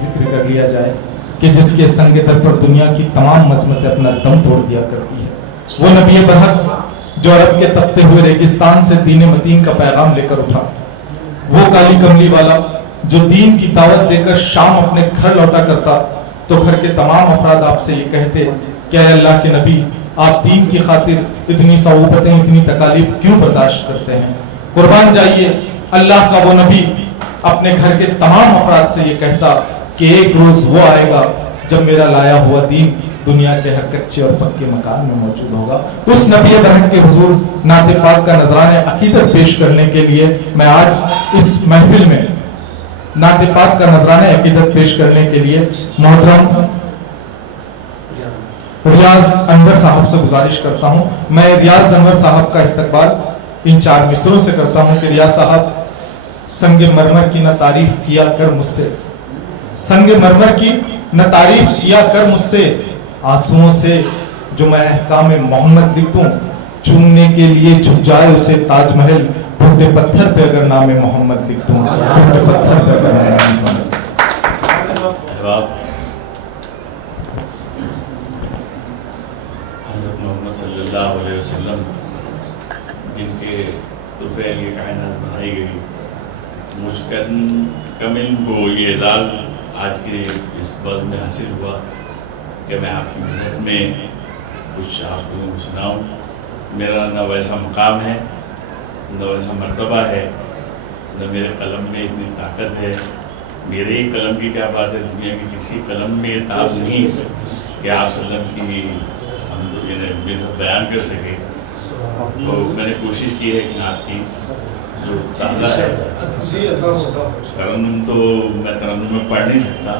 ذکر کر لیا جائے کہ جس کے سنگ در پر دنیا کی تمام مذمتیں اپنا دم توڑ دیا کرتی ہے، وہ نبی برحق جو عرب کے تپتے ہوئے ریگستان سے دین متین کا پیغام لے کر اٹھا، وہ کالی کملی والا جو دین کی دعوت دے کر شام اپنے گھر لوٹا کرتا تو گھر کے تمام افراد آپ سے یہ کہتے کہ اے اللہ کے نبی، آپ دین کی خاطر اتنی صعوبتیں، اتنی تکالیف کیوں برداشت کرتے ہیں؟ قربان جائیے، اللہ کا وہ نبی اپنے گھر کے تمام افراد سے یہ کہتا کہ ایک روز وہ آئے گا جب میرا لایا ہوا دین دنیا کے ہر کچے اور پکے مکان میں موجود ہوگا۔ اس نبی برحق کے حضور نعت پاک کا نذرانہ عقیدت پیش کرنے کے لیے میں آج اس محفل میں نعت پاک کا نذرانہ عقیدت پیش کرنے کے لیے محترم ریاض انور صاحب سے گزارش کرتا ہوں۔ میں ریاض انور صاحب کا استقبال ان 4 مصروں سے کرتا ہوں کہ ریاض صاحب، سنگ مرمر کی نہ تعریف کیا کر مجھ سے، سنگ مرمر کی نہ تعریف کیا کر مجھ سے، آنسوؤں سے جو میں احکام محمد لکھ دوں، چومنے کے لیے جھک جائے اسے تاج محل، ٹوٹے پتھر پہ اگر نام محمد لکھ دوں، ٹوٹے پتھر پہ اگر نام محمد۔ حضرت محمد صلی اللہ علیہ وسلم جن کے طفیل یہ کائنات بنائی گئی، مجھ کم علم کو یہ اعزاز آج کے اس وقت میں حاصل ہوا کہ میں آپ کی محنت میں کچھ آپ کو سناؤں۔ میرا نہ ویسا مقام ہے، نہ ویسا مرتبہ ہے، نہ میرے قلم میں اتنی طاقت ہے۔ میرے ہی قلم کی کیا بات ہے، دنیا کے کسی قلم میں تاب نہیں کہ آپ صلی اللہ علیہ وسلم کی ہم تو بیان کر سکے۔ تو میں نے کوشش کی ہے کہ نعت کی جو تازہ ہے، ترنم تو میں ترنم میں پڑھ نہیں سکتا،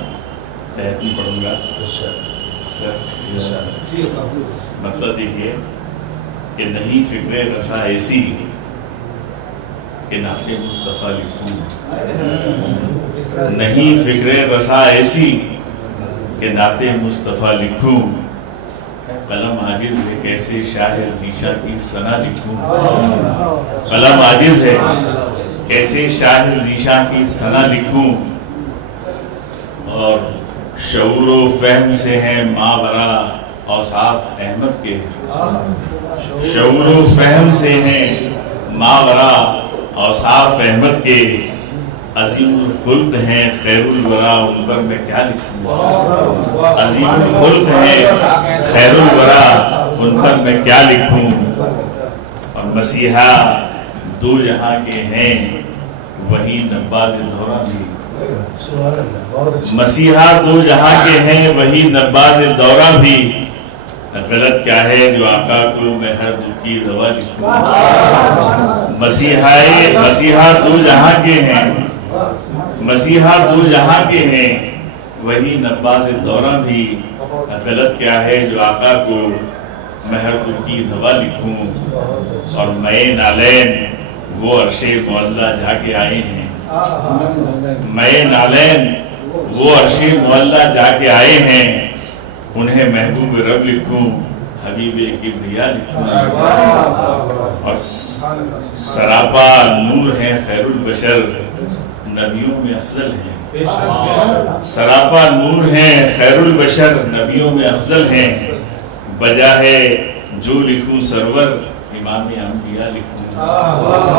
تحت میں پڑھوں گا۔ مطلب دیکھیے کہ نہیں فکر رسا ایسی کہ نعت مصطفیٰ لکھوں، نہیں فکر رسا ایسی کہ نعت مصطفیٰ لکھوں، قلم عاجز ہے کیسے شاہ ذیشا کی ثنا لکھوں، قلم عاجز ہے کیسے شاہ ذیشا کی ثنا لکھوں، اور شعور و فہم سے ہیں ماورا اوصاف احمد کے، شعور و فہم سے ہیں ماورا اوصاف احمد کے، عظیم الخلق ہیں خیر الورا ان پر میں کیا لکھوں، عظیم الخلق ہیں خیر الورا ان پر میں کیا لکھوں، اور مسیحا دو جہاں کے ہیں وہی نباز دورہ بھی، مسیحا دو جہاں کے ہیں وہی نباز دورہ بھی، غلط کیا ہے جو آقا کو میں ہر دکھ کی دوا لکھوں، مسیحا دو جہاں کے ہیں، مسیحا دو جہاں کے ہیں وہی نباز دورہ بھی، غلط کیا ہے جو آقا کو میں ہر دکھ کی دوا لکھوں، اور میں نالین وہ عرش معلّہ جا کے آئے ہیں، میں نالین وہ عرش معلّہ جا کے آئے ہیں، انہیں محبوب رب لکھوں حبیب کبریا لکھوں، اور سراپا نور ہیں خیر البشر نبیوں میں افضل ہیں، سراپا نور ہیں خیر البشر نبیوں میں افضل ہیں، بجا ہے جو لکھوں سرور امام انبیاء لکھوں،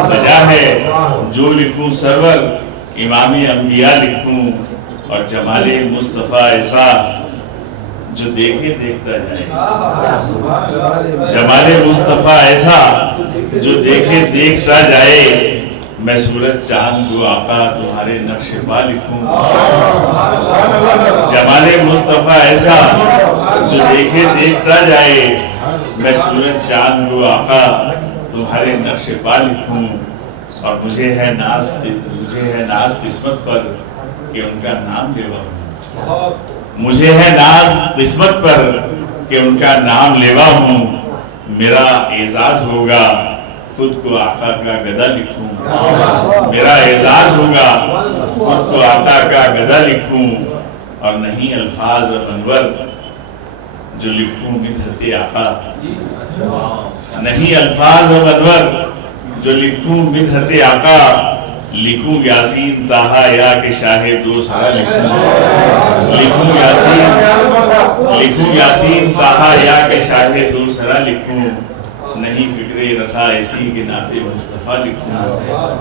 بجا ہے جو لکھوں سرور امام انبیاء لکھوں، اور جمال مصطفیٰ ایسا جو دیکھے دیکھتا جائے، جمال مصطفیٰ ایسا جو دیکھے دیکھتا جائے، میں سورج چاند کو آقا تمہارے نقش پا لکھوں، جمال مصطفیٰ ایسا جو دیکھے دیکھتا جائے، میں سورج چاند کو آقا تمہارے نقش پا لکھوں، اور مجھے ہے ناز قسمت پر کہ ان کا نام لیوا ہوں، مجھے ہے ناز قسمت پر کہ ان کا نام لیوا ہوں، میرا اعزاز ہوگا خود کو آقا کا گدا لکھوں، میرا اعزاز ہوگا خود کو آقا کا گدا لکھوں، اور نہیں الفاظ منور جو لکھوں مدحت آقا، نہیں الفاظ منور جو لکھوں مدحت آقا، لکھوں یاسین تاہا یا کہ شاہ دو سرا لکھوں، لکھوں یاسین تاہا یا کہ شاہ دو سرا لکھوں، نہیں فکر رسا ایسی کہ نعت مصطفیٰ لکھوں،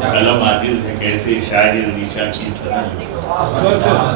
قلم عاجز ہے کیسے شاہ ذیشا کی سرا لکھوں۔